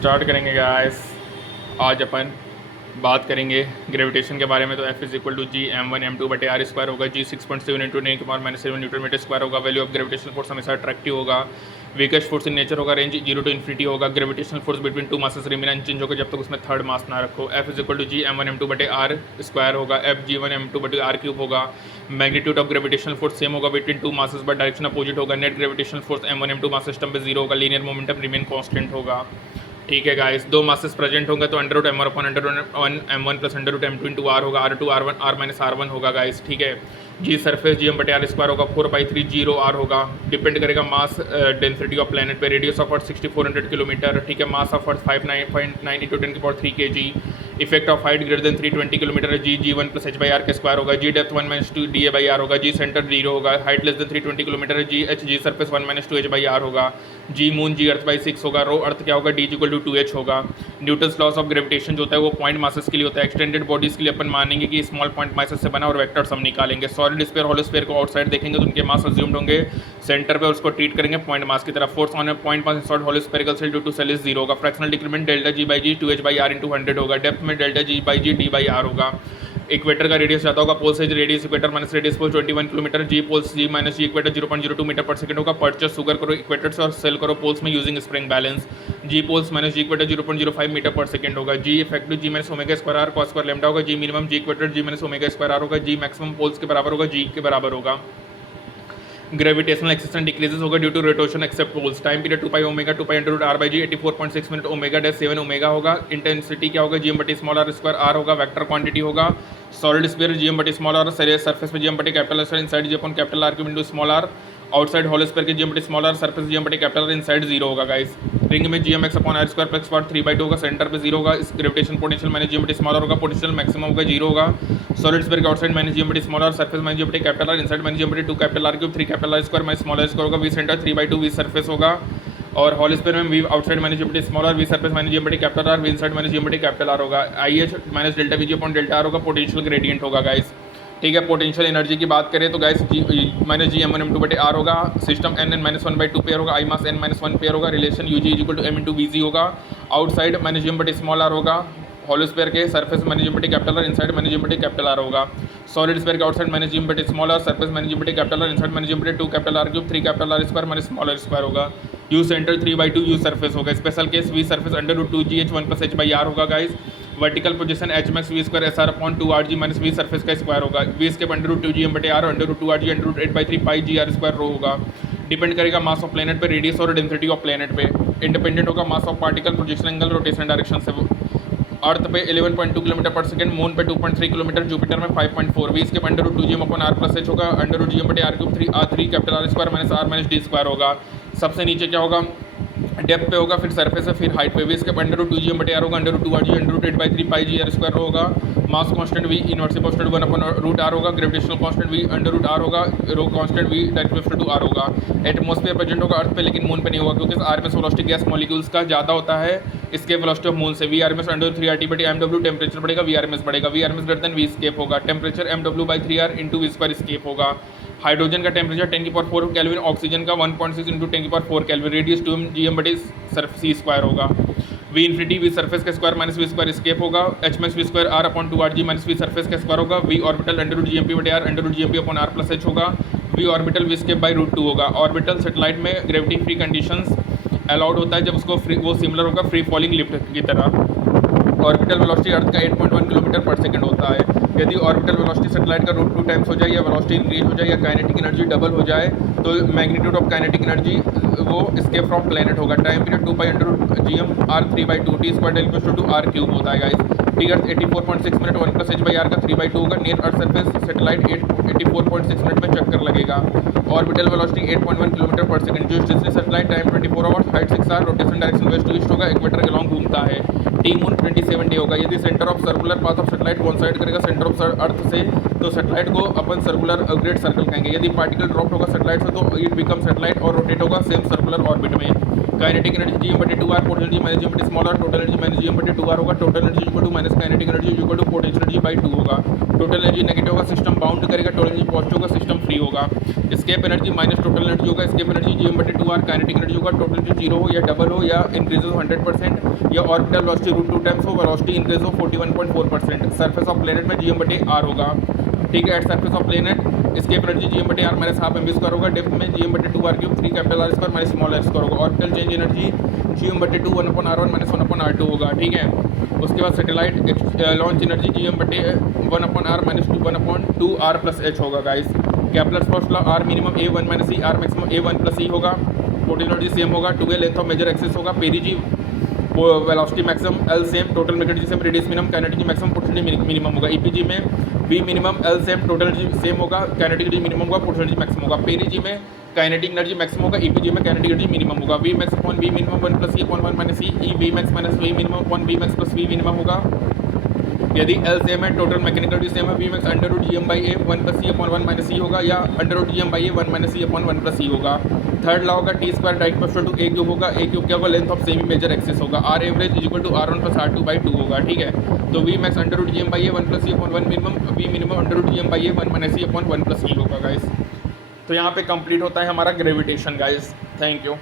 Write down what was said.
Start करेंगे guys. आज अपन बात करेंगे ग्रेविटेशन के बारे में। तो F is equal to G m1m2/r² होगा। G 6.7 into 10⁻⁷ newton metre square होगा। वैल्यू ऑफ ग्रेविटेशनल फोर्स हमेशा अट्रैक्टिव होगा। वीकेस्ट फोर्स इन नेचर होगा। रेंज 0 टू इन्फिनिटी होगा। Gravitational force between two masses remain unchange होगा जब तक उसमें थर्ड मास ना रखो। F is equal to G m1m2/r² होगा। F g1m2/r³ होगा। Magnitude of gravitational force same होगा between two masses but direction opposite होगा। Net gravitational force m1m2 mass system पे 0 होगा। लीनियर मोमेंटम रिमेन कांस्टेंट होगा। ठीक है गाइस, दो मासेस प्रेजेंट होंगे तो under root M upon under root m1 plus under root m2 into R होगा। r2 r1 होगा गाइस। ठीक है, जी सरफेस gm/r² होगा। 4/3 0 r होगा। डिपेंड करेगा मास डेंसिटी ऑफ प्लेनेट पे। Radius of earth 6400 kilometre. ठीक है, mass of earth 59.9 into 10⁻³ kg। Effect of height greater than 320 kilometre. G g1 plus h/r के स्क्वायर होगा। जी डेप्थ 1 - 2 da/r होगा। जी सेंटर 0 होगा। Height less than 320 kilometre. G h g surface 1 - 2 h/r होगा। जी moon ji earth by 6 होगा। रो अर्थ क्या होगा, d equal to 2h होगा। Newton's loss of gravitation जो होता है वो पॉइंट मासेस के लिए होता है। एक्सटेंडेड बॉडीज के लिए अपन मानेंगे कि स्मॉल पॉइंट मासेस से बना और वेक्टर्स हम निकालेंगे। सॉलिड स्फीयर होलो स्फीयर को आउटसाइड देखेंगे तो उनके मास अज्यूम्ड होंगे सेंटर पे और उसको ट्रीट करेंगे पॉइंट मास की तरफ। Force on a point mass inside hollow spherical shell due to shell is 0 होगा। Fractional decrement delta G by G 2h/r into 100 होगा। डेप्थ में delta G by ji d/r होगा। इक्वेटर का radius जाता होगा pole से radius equator minus radius pole 21 kilometre. G poles g minus g equator 0.02 metre per second होगा। Purchase sugar करो equator से और सेल करो पोल्स में using spring balance. G poles minus g equator 0.05 metre per second होगा। G effective g minus omega square r cos square lambda होगा। G minimum g equator g minus omega square r होगा। G maximum poles के बराबर होगा, जी के बराबर होगा। Gravitational existence decreases होगा due to rotation accept poles. Time period 2 pi omega 2 pi under root r/g 84.6 minute omega dash 7 omega होगा। Intensity क्या होगा, gm/r² r होगा। वेक्टर क्वांटिटी होगा सॉलिड स्फीयर gm/r। सरफेस पे gm/R इनसाइड जी upon capital R cube into small r। Outside whole sphere के gm/r surface gm/R inside 0 होगा guys. Ring में gmx/r² plus part 3/2 होगा। सेंटर पे 0 होगा। इस ग्रेविटेशन पोटेंशियल माइनस gm/r होगा। पोटेंशियल मैक्सिमम होगा 0 होगा। सॉलिड स्फीयर के outside minus gm/r surface minus gm/R inside minus gm/2 3 capital R² minus small r² होगा। वी सेंटर 3/2 वी सरफेस होगा। और होल स्फीयर में V outside minus gm/r V surface minus gm/R V inside minus gm/R होगा। IH minus delta V G upon delta R होगा। Potential gradient होगा guys. ठीक है, potential energy की बात करें तो गाइस माइनस जी m1m2/r होगा। सिस्टम n-1/2 पेयर होगा। आई मास n-1 पेयर होगा। Relation UG equal to m into V G होगा। आउटसाइड माइनस gm/r होगा। होलो स्फीयर के surface minus gm/R inside minus gm/R होगा। सॉलिड स्फीयर के outside minus gm/r surface minus gm/R inside minus gm/2 3 capital R² minus small r² होगा। U centre 3/2 U surface होगा। Special case V surface under root 2gh 1 plus h/r होगा guys. Vertical position h max v square SR upon 2rg minus v surface का square होगा। V escape under root 2gm/r under root 2rg under root 8/3 pi g r² rho होगा। Depend करेगा mass of planet पे, radius और density of planet पे। Independent होगा mass of particle, projection angle, rotation direction से। Earth पे 11.2 kilometre पर second, moon पे 2.3 किलोमीटर, जुपिटर में 5.4। वी इसके under root 2gm upon r plus h होगा। Under root gm/r³ 3 capital R² minus r minus d² होगा। सबसे नीचे क्या होगा, डेप्थ पे होगा, फिर सरफेस है, फिर हाइट पे। वी इसके अंडर रूट 2gm/r होगा। Under root 2rg under root 8/3 pi g r² होगा। Mass constant v inversely constant 1 upon root r होगा। Gravitational constant v under root r होगा। Rho constant v direct to r होगा। Atmosphere present होगा earth पे लेकिन moon पे नहीं होगा क्योंकि आरएमएस वेलोसिटी गैस मॉलिक्यूल्स का ज़्यादा होता है इसके वेलोसिटी ऑफ मून से। V RMS under 3RT/mw temperature बढ़ेगा, वी आरएमएस बढ़ेगा। V RMS greater than v escape होगा। Temperature mw/3r into v square escape होगा। हाइड्रोजन का टेम्परेचर 10⁴ केल्विन, ऑक्सीजन का 1.6 इंटू 10⁴ केल्विन। रेडियस 2 gm/c² होगा। वी इन्फिनिटी वी सरफेस का square minus v square escape होगा। h max v square r upon 2rg minus v surface का square होगा। V orbital under root gmp/r under root gmp upon r plus h होगा। V orbital v escape by root 2 होगा। Orbital satellite में gravity free conditions allowed होता है जब उसको वो सिमिलर होगा फ्री फॉलिंग लिफ्ट की तरह। ऑर्बिटल वेलोसिटी अर्थ का 8.1 किलोमीटर पर सेकंड होता है। यदि ऑर्बिटल वेलोसिटी सैटेलाइट का रूट 2 टाइम्स हो जाए या वेलोसिटी इंक्रीज हो जाए या काइनेटिक एनर्जी डबल हो जाए तो मैग्नीट्यूड ऑफ काइनेटिक एनर्जी वो स्केप फ्रॉम प्लेनेट होगा। Time period 2 pi under root gm r 3/2 t² equal to r³ होता है guys. T Earth 84.6 minute 1 plus h/r का 3/2 होगा। Near Earth surface satellite 84.6 minute में चक्कर लगेगा। ऑर्बिटल वेलोसिटी 8.1 किलोमीटर पर सेकंड। जो distance satellite time 24 hours, height 6 hour, rotation direction west to east होगा। इक्वेटर के लॉन्ग घूमता है। टी मून 27 डे होगा। यदि centre of circular path of satellite coincide करेगा सेंटर ऑफ अर्थ से तो सैटेलाइट को अपन सर्कुलर ग्रेट सर्कल कहेंगे। यदि पार्टिकल ड्रॉप होगा सैटेलाइट से तो इट बिकम सैटेलाइट और रोटेट होगा सेम सर्कुलर ऑर्बिट में। काइनेटिक एनर्जी जी एम बटे 2r, potential energy minus g m बटे small r, total energy minus g m बटे 2r होगा, total energy equal to minus kinetic energy equal to potential energy by 2 होगा। Total energy negative होगा, system bound करेगा, total energy positive होगा, system free होगा। Escape energy minus total energy होगा, escape energy g m बटे 2r, kinetic energy होगा, total energy 0 हो या डबल हो या इंक्रीज हो 100% या ऑर्बिटल वेलोसिटी रूट 2 टाइम्स हो, वेलोसिटी इंक्रीज हो 41.4%। सरफेस ऑफ प्लेनेट में जी एम बटे r होगा, ठीक है। At surface of planet escape energy g m बटे r minus half mv square होगा, डेप्थ में जी एम बटे 2r cube 3 capital R square minus small r square होगा। Orbital change energy g m बटे 2 1/r1 minus 1/r2 होगा, ठीक है। उसके बाद satellite launch energy g m बटे 1/r minus 1/2r plus h होगा guys. Kepler's first law r minimum a1 minus e, r maximum a1 plus e होगा। Potential energy same होगा, 2a length of major axis होगा, perigee velocity maximum, L same, total magnetic same, radius minimum, kinetic maximum, potential minimum होगा। Apogee में v minimum, L same, total energy same होगा, kinetic energy minimum होगा, potential energy maximum होगा। Perigee में kinetic energy maximum होगा, apogee में kinetic energy minimum होगा। V max upon V minimum 1 plus E upon 1 minus E, V max minus V minimum upon V max plus V minimum होगा। यदि L same है, total mechanical energy same है, V max under root G M by A 1 plus E upon 1 minus E होगा या under root G M by A 1 minus E upon 1 plus E होगा। Third law होगा T square डाइट proportional to A cube होगा, A cube क्या होगा, length of semi major axis होगा, R average is equal to r1 plus r2 by 2 होगा, ठीक है। तो V max under root G M by A 1 plus E upon 1 minimum, V minimum under root G M by A 1 minus E upon 1 plus E होगा guys. तो यहाँ पे complete होता है हमारा ग्रेविटेशन गाइस। Thank you.